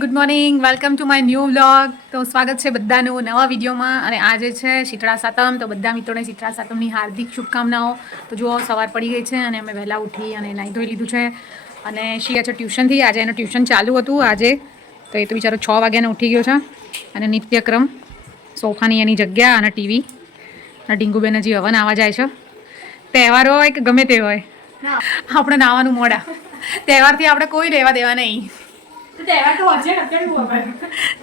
Good morning welcome to my new vlog. તો સ્વાગત છે બધાનું નવા વિડીયોમાં. અને આજે છે શીતળા સાતમ તો બધા મિત્રોને શીતળા સાતમની હાર્દિક શુભકામનાઓ. તો જુઓ સવાર પડી ગઈ છે અને અમે વહેલા ઉઠી અને નાહી ધોઈ લીધું છે. અને શિયા છે ટ્યુશનથી આજે એનું ટ્યુશન ચાલુ હતું આજે. તો એ તો બિચારો છ વાગ્યાને ઉઠી ગયો છે. અને નિત્યક્રમ સોફાની એની જગ્યા અને ટીવી. અને ડીંગુબેન હજી હવન આવવા જાય છે. તહેવાર હોય કે ગમે તે હોય? આપણે નાવાનું મોડા તહેવારથી આપણે કોઈ રહેવા દેવા નહીં.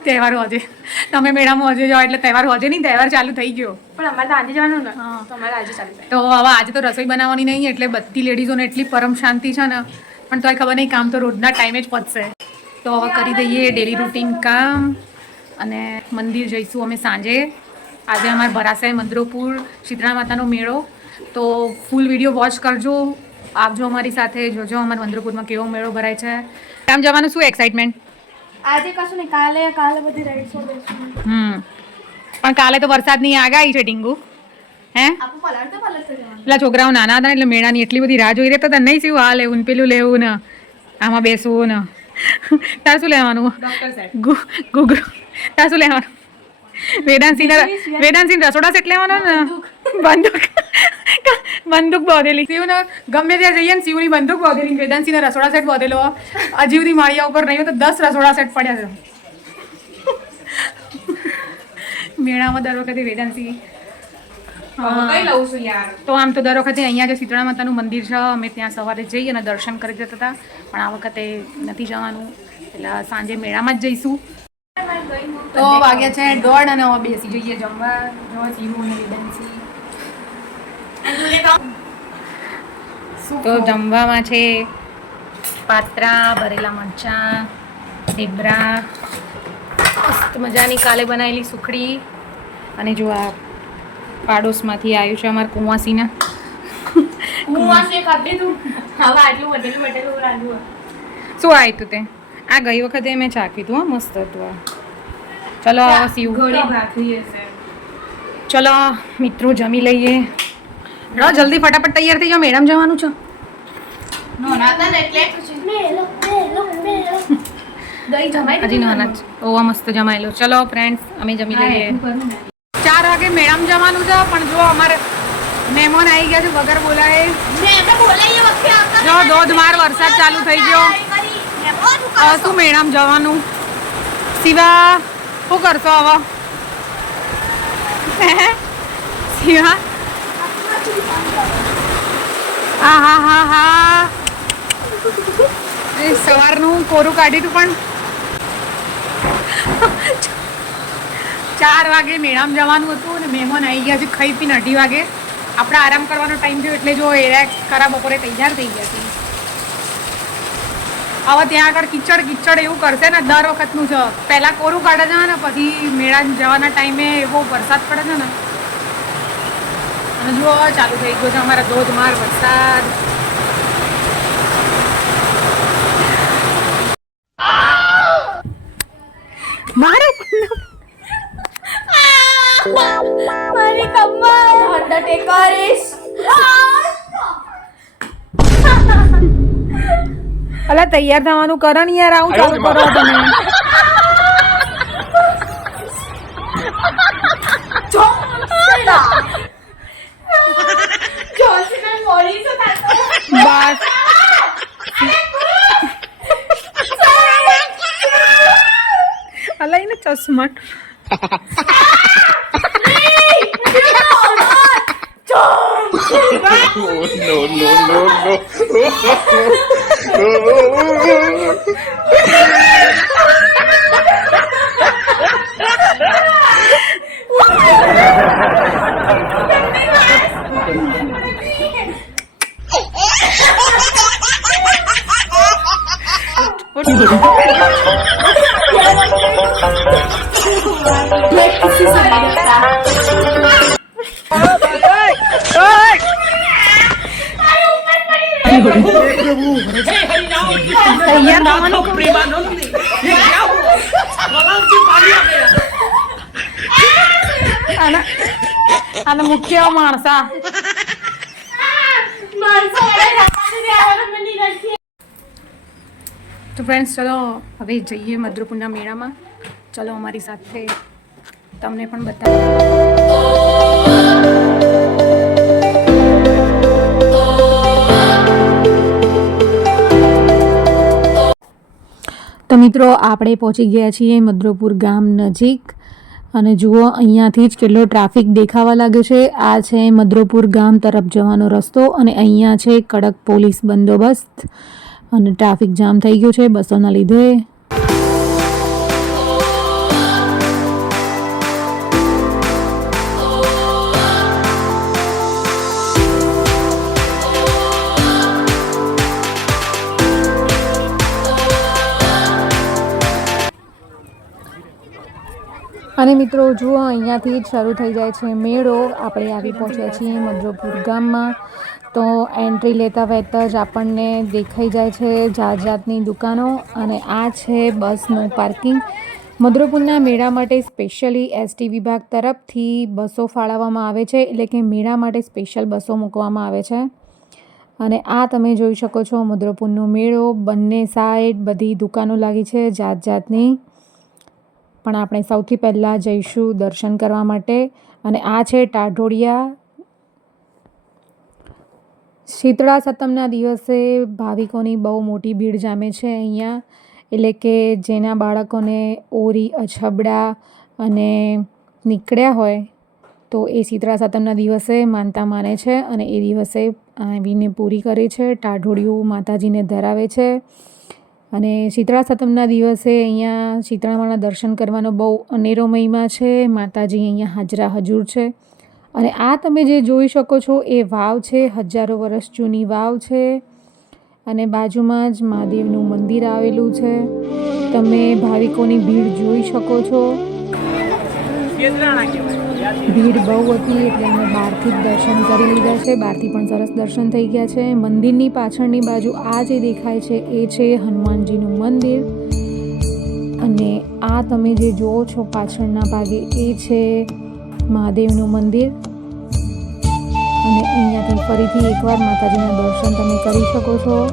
તહેવાર હોજે તમે મેળામાં હોજે જાઓ એટલે તહેવાર હોજે નહીં તહેવાર ચાલુ થઈ ગયો. પણ અમારે તો આજે જવાનું ને. તો અમારે આજે ચાલુ તો હવે આજે તો રસોઈ બનાવવાની નહીં એટલે બધી લેડીઝોને એટલી પરમ શાંતિ છે ને. પણ તોય ખબર નહીં કામ તો રોજના ટાઈમે જ પતશે. તો હવે કરી દઈએ ડેલી રૂટીન કામ. અને મંદિર જઈશું અમે સાંજે. આજે અમારે ભરાશે મંદરોપુર શીતળા માતાનો મેળો. તો ફૂલ વીડિયો વોચ કરજો. આપજો અમારી સાથે જોજો અમારા મંદરોપુરમાં કેવો મેળો ભરાય છે. આમ જવાનું શું એક્સાઇટમેન્ટ આજે કશું નહીં કાલે કાલે બધી રાઈડ શો હમ. પણ કાલે તો વરસાદની આગાહી છે ડીંગુ. હે? પેલા છોકરાઓ નાના હતા એટલે મેળાની એટલી બધી રાહ જોઈ રહેતા હતા નહીં શું આ લેવું પેલું લેવું ને આમાં બેસવું ને. તાર શું લેવાનું? ગુ તાર શું લેવાનું? વેદાંતસિંહ વેદાંતસિંહ રસોડા સેટ લેવાનો ને? બંદૂક. બંદૂક બોધેલી. શિવને ગમે ત્યાં જઈએ ને શિવની બંદૂક બોધેલી. વેદાંતસિંહને રસોડા સેટ બોધેલો. અજીવની માળિયા ઉપર નહીં તો દસ રસોડા સેટ પડ્યા છે. મેળામાં દર વખતે વેદાંતસિંહ. તો આમ તો દર વખતે અહીંયા જે શીતળા માતાનું મંદિર છે અમે ત્યાં સવારે જઈ અને દર્શન કરી જતા હતા. પણ આ વખતે નથી જવાનું. એટલે સાંજે મેળામાં જ જઈશું. તો વાગ્યા છે દોઢ અને બેસી જઈએ જમવા. જો જીવું અને વિડન્સી તો જમવામાં છે પાત્રા ભરેલા મરચાં ઢીબરા. મસ્ત મજાની કાલે બનાવેલી સુખડી. અને જો આ પાડોશમાંથી આવ્યું છે અમારા કુંવાસીના. કુંવાસી ખાધી તું? હવે આટલું વધેલું વધેલું રાંધું શું આવ્યું તું? તે આ ગઈ વખતે મેં ચાખ્યું હતું મસ્ત હતું આ. ચલો હવે સીવ. ચલો મિત્રો જમી લઈએ. લો જલ્દી ફટાફટ તૈયાર થઈ જાઓ મેડમ જવાનું છે. હજી નાના જ. ઓવા મસ્ત જમાયેલો. ચલો ફ્રેન્ડ્સ અમે જમી લઈએ. ચાર વાગે મેડમ જવાનું છે પણ જો અમારે મહેમાન આવી ગયા છે વગર બોલાય જો ધોધમાર વરસાદ ચાલુ થઈ ગયો. શું મેડમ જવાનું. શિવા શું કરશો હવે? હે? શિવા હા હા હા હા. સવારનું કોરું કાઢ્યું હતું પણ. ચાર વાગે મેળામ જવાનું હતું અને મહેમાન આવી ગયા છે ખાઈ પીને અઢી વાગે. આપણે આરામ કરવાનો ટાઈમ થયો એટલે જો એ ખરા બપોરે તૈયાર થઈ ગયા છે. હવે ત્યાં આગળ કિચડ કિચડ એવું કરશે ને દર વખતનું છે પહેલાં કોરું કાઢે છે ને, પછી મેળા જવાના ટાઈમે એવો વરસાદ પડે છે ને. જુઓ ચાલુ થઈ ગયો છે અમારા ધોધમાર વરસાદ. મારે મારી કમર. અંડરટેકરિશ અલા તૈયાર થવાનું કરો ને યાર આવું ચાલુ કરો તમે. Smart. no, no, no, no. What? આને મુખ્ય માણસા તો ફ્રેન્ડ્સ ચલો હવે જઈએ મદ્રપુરના મેળામાં. ચલો અમારી સાથે તમને પણ બતાવો. તો મિત્રો, આપણે પહોંચી ગયા છીએ મદ્રોપુર ગામ નજીક. અને જુઓ, અહીંયાથી જ કેટલો ટ્રાફિક દેખાવા લાગ્યો છે. આ છે મદ્રોપુર ગામ તરફ જવાનો રસ્તો અને અહીંયા છે કડક પોલીસ બંદોબસ્ત. અને ટ્રાફિક જામ થઈ ગયું છે બસોના લીધે. અને મિત્રો, જુઓ, અહીંયાથી જ શરૂ થઈ જાય છે મેળો. આપણે આવી પહોંચ્યા છીએ મધ્રપુર ગામમાં. તો એન્ટ્રી લેતા વહેતા જ આપણને દેખાઈ જાય છે જાત જાતની દુકાનો અને આ છે બસનું પાર્કિંગ. મદ્રોપુરના મેળા માટે સ્પેશિયલી એસટી વિભાગ તરફથી બસો ફાળવવામાં આવે છે, એટલે કે મેળા માટે સ્પેશિયલ બસો મૂકવામાં આવે છે. અને આ તમે જોઈ શકો છો મદ્રોપુરનો મેળો. બંને સાઈડ બધી દુકાનો લાગી છે જાત જાતની પણ આપણે સૌથી પહેલાં જઈશું દર્શન કરવા માટે અને આ છે ટાઢોળિયા. શીતળા સપ્તમના દિવસે ભાવિકોની બહુ મોટી ભીડ જામે છે અહીંયા, એટલે કે જેના બાળકોને ઓરી, અછબડા અને નીકળ્યા હોય, તો એ શીતળા સાતમના દિવસે માનતા માને છે અને એ દિવસે આવીને પૂરી કરે છે, ટાઢોળિયું માતાજીને ધરાવે છે. અને શીતળા સાતમના દિવસે અહીંયા શીતળામાના દર્શન કરવાનો બહુ અનેરો મહિમા છે. માતાજી અહીંયા હાજરા હજુર છે. અને આ તમે જે જોઈ શકો છો એ વાવ છે. હજારો વર્ષ જૂની વાવ છે. અને બાજુમાં જ મહાદેવનું મંદિર આવેલું છે. તમે ભાવિકોની ભીડ જોઈ શકો છો. ભીડ બહુ હતી એટલે અમે બહારથી જ દર્શન કરી લીધા છે. બહારથી પણ સરસ દર્શન થઈ ગયા છે. મંદિરની પાછળની બાજુ આ જે દેખાય છે, એ છે હનુમાનજીનું મંદિર. અને આ તમે જે જુઓ છો પાછળના ભાગે, એ છે મહાદેવનું મંદિર. અને અહીંયાથી ફરીથી એકવાર માતાજીના દર્શન તમે કરી શકો છો.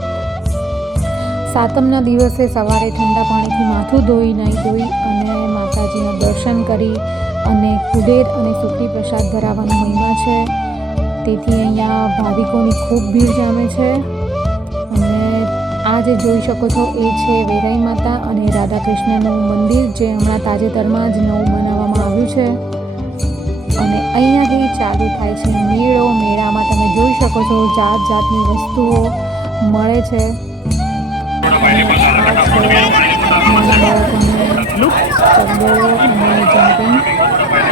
સાતમના દિવસે સવારે ઠંડા પાણીથી માથું ધોઈ નાહી ધોઈ અને માતાજીના દર્શન કરી અને કુબેર અને સુખડી પ્રસાદ ધરાવવાનો મહિમા છે. તેથી અહીંયા ભાવિકોની ખૂબ ભીડ જામે છે. અને આ જે જોઈ શકો છો એ છે વેરાઈ માતા અને રાધા કૃષ્ણનું મંદિર જે હમણાં તાજેતરમાં જ નવું બનાવવામાં આવ્યું છે. અને અહીંયાથી ચાલુ થાય છે મેળો, મેળામાં તમે જોઈ શકો છો જાત જાતની વસ્તુઓ મળે છે. અને આ છે નાના બાળકોને ચકડોળો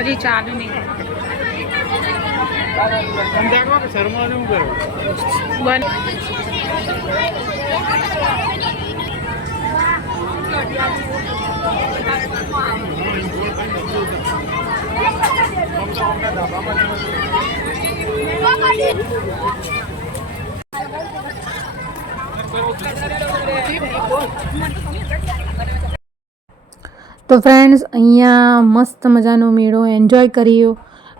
હજી ચાલુ નહીં. બન તો ફ્રેન્ડ્સ અહીંયા મસ્ત મજાનો મેળો એન્જોય કર્યો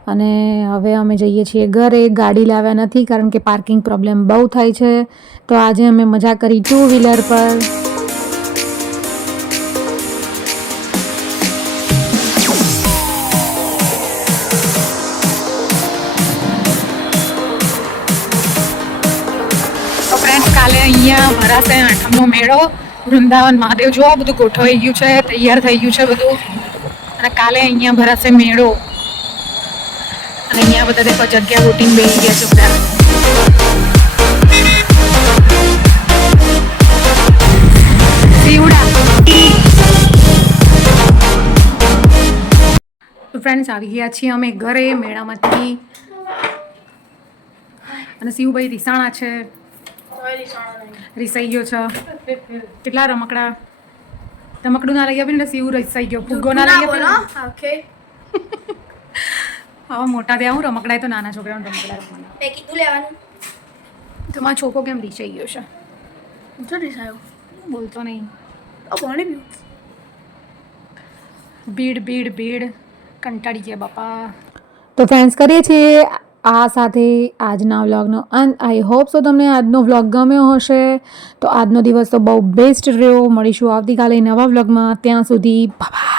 અને હવે અમે જઈએ છીએ ઘરે. ગાડી લાવ્યા નથી કારણ કે પાર્કિંગ પ્રોબ્લેમ બહુ થાય છે. તો આજે અમે મજા કરી ટુ વ્હીલર પર કાલે અહીંયા ભરાશે આઠમનો મેળો વૃંદાવન, મહાદેવ, જો બધું ગોઠવાઈ ગયું છે, તૈયાર થઈ ગયું છે બધું. અને કાલે અહીંયા ભરાશે મેળો. અને અહીંયા બધા દેખો જગ્યા બોટિંગ બેસી ગયા છે બધા. ફ્રેન્ડ્સ આવી ગયા છીએ અમે ઘરે મેળામાંથી. અને શિવભાઈ રીસાણા છે. રીસાઈ ગયો છે? કેટલા રમકડા? રમકડું ના લઈ ને શિવ રીસાઈ ગયો. ફુગ્ગો ના લઈ ઓકે. હવે મોટા થયા હું રમકડા તો નાના છોકરાઓને રમકડા રમવાના. મેં કીધું લેવાનું. તો મારો છોકરો કેમ રીસાઈ ગયો છે? જો ડિસાયો બોલતો નહીં. ઓ કોણે પીવું? ભીડ ભીડ ભીડ. કંટાળી ગયા બાપા. તો ફ્રેન્ડ્સ કરીએ છીએ આ સાથે આજના વ્લોગનો અંત. આઈ હોપ સો તમને આજનો વ્લોગ ગમ્યો હશે. તો આજનો દિવસ તો બહુ બેસ્ટ રહ્યો. મળીશું આવતીકાલે નવા વ્લોગમાં. ત્યાં સુધી બાય